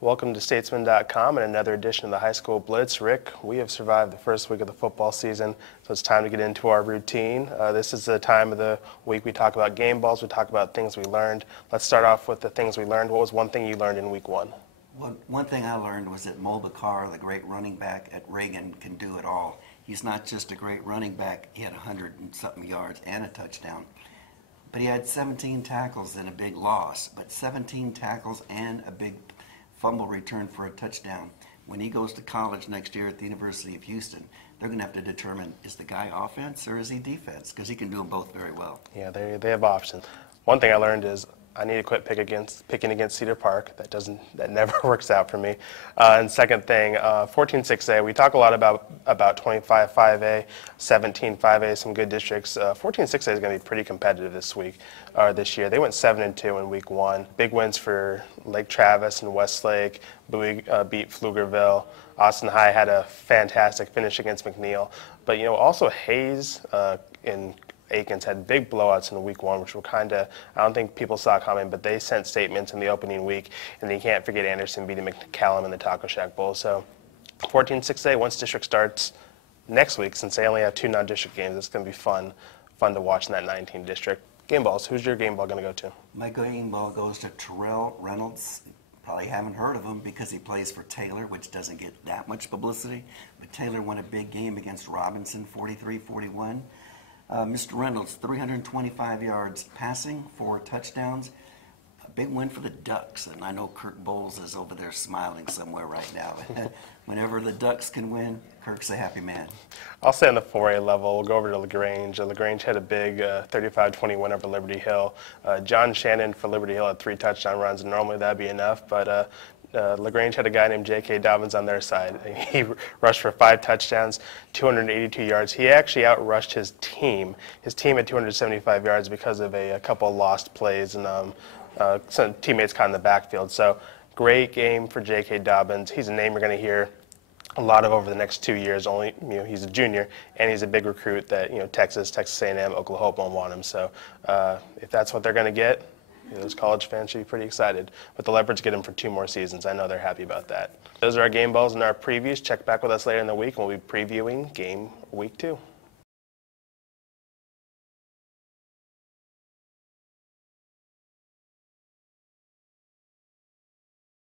Welcome to Statesman.com and another edition of the High School Blitz. Rick, we have survived the first week of the football season, so it's time to get into our routine. This is the time of the week we talk about game balls, we talk about things we learned. Let's start off with the things we learned. What was one thing you learned in week one? Well, one thing I learned was that Mulbacar, the great running back at Reagan, can do it all. He's not just a great running back. He had 100 and something yards and a touchdown. But he had 17 tackles and a big loss. But 17 tackles and a big fumble return for a touchdown. When he goes to college next year at the University of Houston, they're going to have to determine, is the guy offense or is he defense? Because he can do them both very well. Yeah, they have options. One thing I learned is I need to quit picking against Cedar Park. That never works out for me. And second thing, 14-6A, we talk a lot about 25-5A, 17-5A, some good districts. 14-6A is going to be pretty competitive this year. They went 7-2 in week one. Big wins for Lake Travis and Westlake. Bowie beat Pflugerville. Austin High had a fantastic finish against McNeil. But also Hayes in Aikens had big blowouts in week one, which were I don't think people saw coming, but they sent statements in the opening week, and you can't forget Anderson beating McCallum in the Taco Shack Bowl. So 14-6A, once district starts next week, since they only have two non-district games, it's going to be fun to watch in that 19 district. Game balls, who's your game ball going to go to? My game ball goes to Terrell Reynolds. Probably haven't heard of him because he plays for Taylor, which doesn't get that much publicity. But Taylor won a big game against Robinson, 43-41. Mr. Reynolds, 325 yards passing, 4 touchdowns. A big win for the Ducks, and I know Kirk Bowles is over there smiling somewhere right now. Whenever the Ducks can win, Kirk's a happy man. I'll say on the 4A level, we'll go over to LaGrange. LaGrange had a big 35-20 win over Liberty Hill. John Shannon for Liberty Hill had 3 touchdown runs, and normally that'd be enough, but LaGrange had a guy named J.K. Dobbins on their side. He rushed for 5 touchdowns, 282 yards. He actually outrushed his team. His team had 275 yards because of a couple of lost plays and some teammates caught in the backfield. So great game for J.K. Dobbins. He's a name you're going to hear a lot of over the next 2 years. He's a junior, and he's a big recruit that Texas A&M, Oklahoma want him. So if that's what they're going to get, those college fans should be pretty excited. But the Leopards get him for 2 more seasons. I know they're happy about that. Those are our game balls and our previews. Check back with us later in the week, and we'll be previewing game week 2.